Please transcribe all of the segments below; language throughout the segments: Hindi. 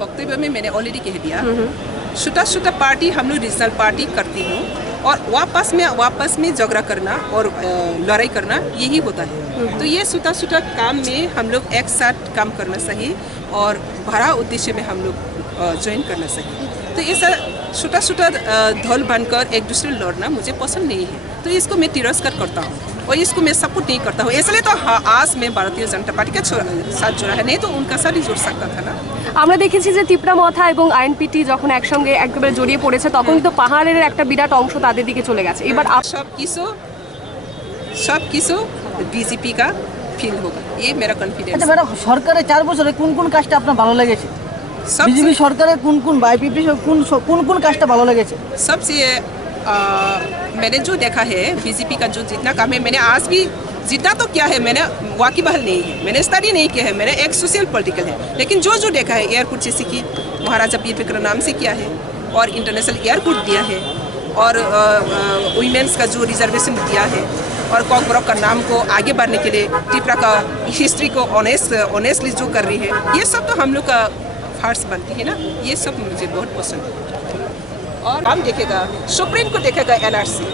वक्तव्य में मैंने ऑलरेडी कह दिया, छोटा छोटा पार्टी हम लोग रीजनल पार्टी करती हूँ और वापस में झगड़ा करना और लड़ाई करना यही होता है। तो ये छोटा छोटा काम में हम लोग एक साथ काम करना चाहिए और बड़ा उद्देश्य में हम लोग ज्वाइन करना चाहिए। तो ये सब छोटा छोटा दल बनकर एक दूसरे लड़ना मुझे पसंद नहीं है, तो इसको मैं तिरस्कार करता हूँ और इसको मैं सपोर्ट नहीं करता हूँ। इसलिए तो आज मैं भारतीय जनता पार्टी के साथ जुड़ा है, नहीं तो उनका साथ ही जुड़ सकता था ना। আমরা দেখেছি যে তিপ্রামথা এবং আইএনপিটি যখন একসঙ্গে একেবারে জড়িয়ে পড়েছে তখন কিন্তু পাহাড়ের একটা বিরাট অংশ তাদের দিকে চলে গেছে। এবার सब किसो बीजेपी का फील होगा, ये मेरा कॉन्फिडेंस। अच्छा मैडम, सरकारेर 4 বছরে কোন কাজটা আপনার ভালো লেগেছে? বিজেপি সরকারের কোন বাইপিপি কোন কাজটা ভালো লেগেছে? सबसे मैंने जो देखा है बीजेपी का जो जितना काम है, मैंने आज भी जितना तो क्या है, मैंने वाकिबहाल नहीं है, मैंने स्टडी नहीं किया है, मैंने एक सोशल पॉलिटिकल है, लेकिन जो देखा है एयरपोर्ट जैसे कि महाराजा वीर विक्रम नाम से किया है और इंटरनेशनल एयरपोर्ट दिया है और वुमेन्स का जो रिजर्वेशन दिया है और कॉकब्रॉक का नाम को आगे बढ़ने के लिए त्रिपुरा का हिस्ट्री को ऑनेस्टली जो कर रही है, ये सब तो हम लोग का फर्ज बनती है ना, ये सब मुझे बहुत पसंद है। और हम देखेगा सुप्रीम कोर्ट देखेगा एनआरसी,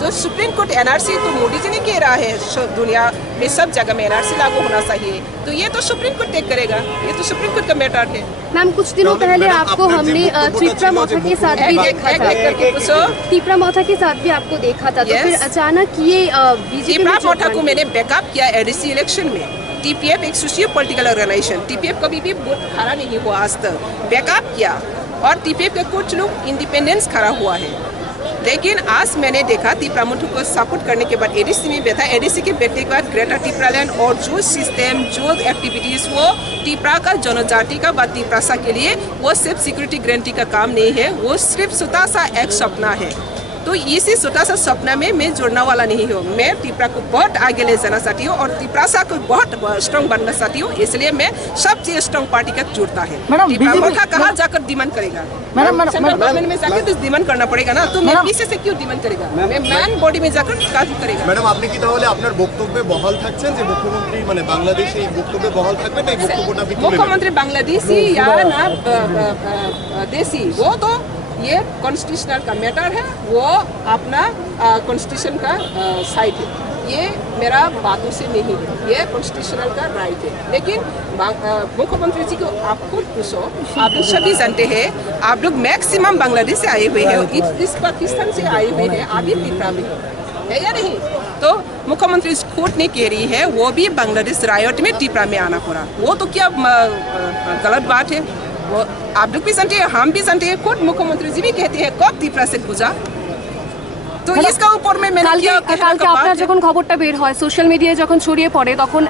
तो सुप्रीम कोर्ट एनआरसी तो मोदी जी ने कह रहा है दुनिया में सब जगह में एनआरसी लागू होना चाहिए, तो ये तो सुप्रीम कोर्ट टेक करेगा, ये तो सुप्रीम कोर्ट का मैटर है। मैम कुछ दिनों पहले आपको हमने तिप्रामथा के साथ भी देखा था, तिप्रामथा के साथ भी आपको देखा था, तो फिर अचानक ये बीजेपी तिप्रामथा को मैंने बैकअप किया एडीसी इलेक्शन में। टीपीएफ एक सोशियो पॉलिटिकल ऑर्गेनाइजेशन, टीपीएफ कभी भी वोट खड़ा नहीं हुआ आज तक, बैकअप किया और टीपीएफ के कुछ लोग इंडिपेंडेंस खड़ा हुआ है, लेकिन आज मैंने देखा तिप्रामथा को सपोर्ट करने के बाद एडीसी में बैठा, एडीसी के बैठने के बाद ग्रेटर तिप्रालैंड और जो सिस्टम जो एक्टिविटीज़ वो तिप्रा का जनजाति का व तिप्रासा के लिए वो सिर्फ सिक्योरिटी गारंटी का काम नहीं है, वो सिर्फ छोटा सा एक सपना है। तो इसी छोटा सा सपना में मैं जुड़ने वाला नहीं हूँ, मैं तिप्रा को बहुत आगे ले जाना चाहती हूँ और तिप्रासा को बहुत स्ट्रॉन्ग बनना चाहती हूँ, इसलिए मैं सबसे स्ट्रॉन्ग पार्टी का जुड़ता है। तिप्रामथा कहाँ जाकर डिमांड करेगा? गवर्नमेंट में जाकर तो डिमांड करना पड़ेगा ना, तो मैं पीछे से क्यों डिमांड करेगा? मैं मैन बॉडी में जाकर काज करेगा। ম্যাডাম আপনি কি তাহলে আপনার বক্তব্যে বহাল থাকছেন যে মুখ্যমন্ত্রী মানে বাংলাদেশে এই বক্তব্যে বহাল থাকবেন, এই বক্তব্যটা আপনি তুলে নেবেন? मुख्यमंत्री बांग्लादेशी या ना देसी, वो तो ये कॉन्स्टिट्यूशनल का मैटर है, वो अपना कॉन्स्टिट्यूशन का साइड है, ये मेरा बातों से नहीं है, ये कॉन्स्टिट्यूशनल का राइट है। लेकिन मुख्यमंत्री जी को आप खुद पूछो, आप लोग सभी जानते हैं, आप लोग मैक्सिमम बांग्लादेश से आए हुए हैं, इस पाकिस्तान से आए हुए हैं, अभी तिप्रा में है या नहीं? तो मुख्यमंत्री खुद ने कह रही है वो भी बांग्लादेश रायट में तिप्रा में आना पड़ा, वो तो क्या गलत बात है? वो आप लोग भी जानते हैं, हम भी जानते हैं, खुद मुख्यमंत्री जी भी कहते हैं कब तिप्रा से गुजरा, तो इसका ऊपर में मैंने কালকে আপনার যখন খবরটা বের হয় সোশ্যাল মিডিয়ায় যখন ছড়িয়ে পড়ে তখন